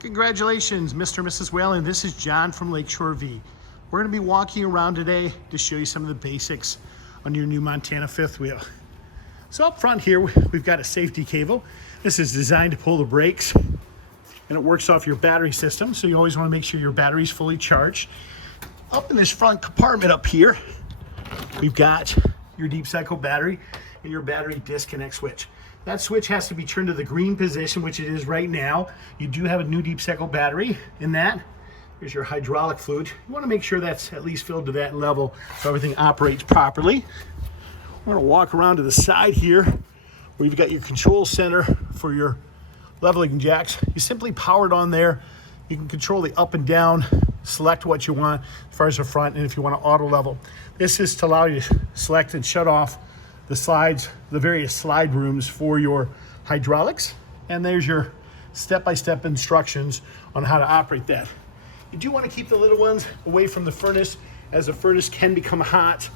Congratulations, Mr. and Mrs. Whalen. This is John from Lakeshore V. We're going to be walking around today to show you some of the basics on your new Montana fifth wheel. So up front here, we've got a safety cable. This is designed to pull the brakes, and it works off your battery system, so you always want to make sure your battery's fully charged. Up in this front compartment up here, we've got your deep cycle battery and your battery disconnect switch. That switch has to be turned to the green position, which it is right now. You do have a new deep cycle battery in that. Here's your hydraulic fluid. You want to make sure that's at least filled to that level so everything operates properly. We're going to walk around to the side here where you've got your control center for your leveling jacks. You simply power it on there. You can control the up and down, select what you want as far as the front, and if you want to auto level. This is to allow you to select and shut off the slides, the various slide rooms for your hydraulics. And there's your step-by-step instructions on how to operate that. You do want to keep the little ones away from the furnace, as the furnace can become hot.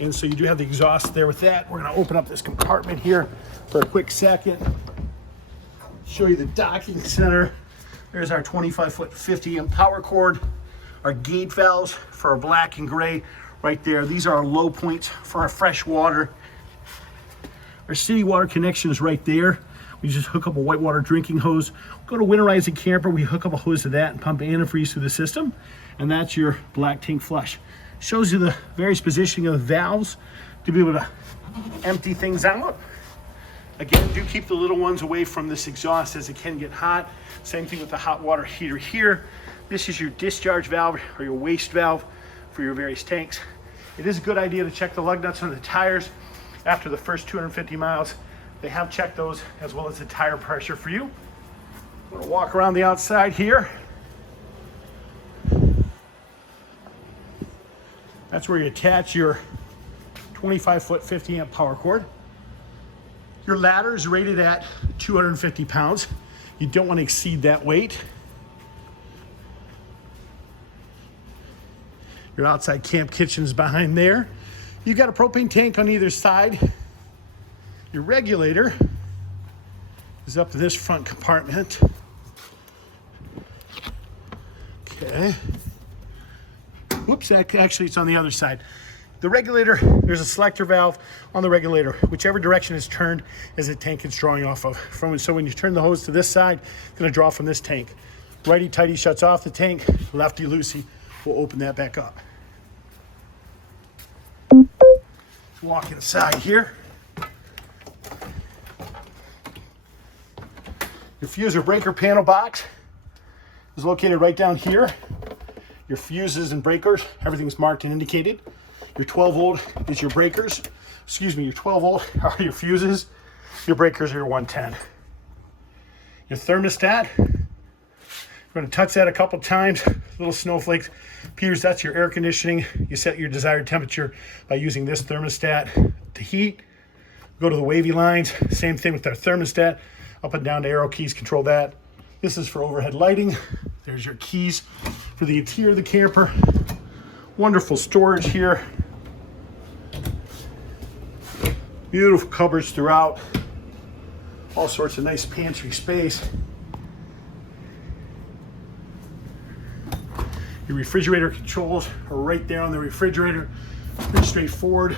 And so you do have the exhaust there with that. We're going to open up this compartment here for a quick second. Show you the docking center. There's our 25-foot 50-amp power cord. Our gate valves for our black and gray right there. These are our low points for our fresh water. Our city water connection is right there. We just hook up a whitewater drinking hose. Go to winterizing camper, we hook up a hose to that and pump antifreeze through the system. And that's your black tank flush. Shows you the various positioning of the valves to be able to empty things out. Again, do keep the little ones away from this exhaust as it can get hot. Same thing with the hot water heater here. This is your discharge valve or your waste valve for your various tanks. It is a good idea to check the lug nuts on the tires after the first 250 miles. They have checked those as well as the tire pressure for you. I'm gonna walk around the outside here. That's where you attach your 25-foot 50-amp power cord. Your ladder is rated at 250 pounds. You don't want to exceed that weight. Your outside camp kitchen is behind there. You've got a propane tank on either side. Your regulator is up to this front compartment. Okay. Whoops, actually it's on the other side. The regulator, there's a selector valve on the regulator. Whichever direction it's turned is the tank it's drawing off of. So when you turn the hose to this side, it's gonna draw from this tank. Righty-tighty shuts off the tank, lefty-loosey will open that back up. Walk inside here. Your fuse or breaker panel box is located right down here. Your fuses and breakers, everything's marked and indicated. Your 12 volt is your breakers. Excuse me, your 12 volt are your fuses. Your breakers are your 110. Your thermostat, you're going to touch that a couple times. Little snowflakes appears, that's your air conditioning. You set your desired temperature by using this thermostat to heat. Go to the wavy lines, same thing with our thermostat. Up and down the arrow keys control that. This is for overhead lighting. There's your keys for the interior of the camper. Wonderful storage here. Beautiful cupboards throughout. All sorts of nice pantry space. Your refrigerator controls are right there on the refrigerator. Pretty straightforward.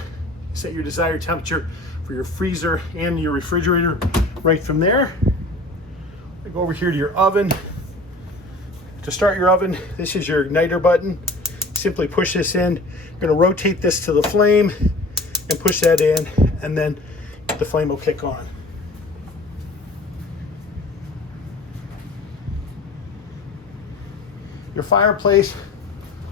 Set your desired temperature for your freezer and your refrigerator right from there. I go over here to your oven. To start your oven, this is your igniter button. Simply push this in. You're going to rotate this to the flame and push that in, and then the flame will kick on. Your fireplace,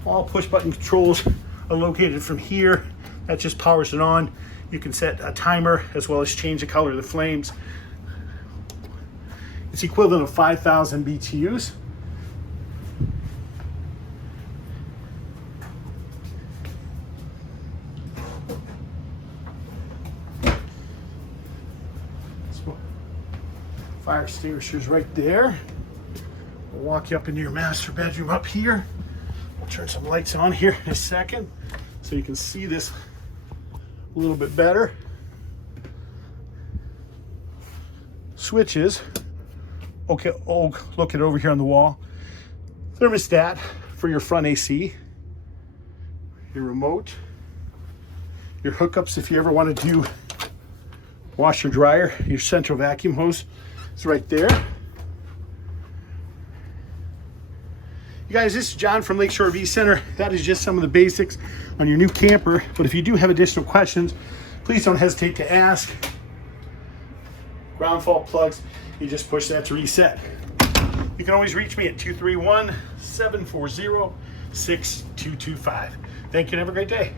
all push button controls are located from here. That just powers it on. You can set a timer as well as change the color of the flames. It's equivalent of 5,000 BTUs. Fire extinguishers right there. We'll walk you up into your master bedroom up here. We'll turn some lights on here in a second so you can see this a little bit better. Switches okay, oh, look at over here on the wall. Thermostat for your front AC, your remote, your hookups if you ever want to do washer dryer, your central vacuum hose is right there. You guys, this is John from Lakeshore RV Center. That is just some of the basics on your new camper. But if you do have additional questions, please don't hesitate to ask. Ground fault plugs, you just push that to reset. You can always reach me at 231-740-6225. Thank you and have a great day.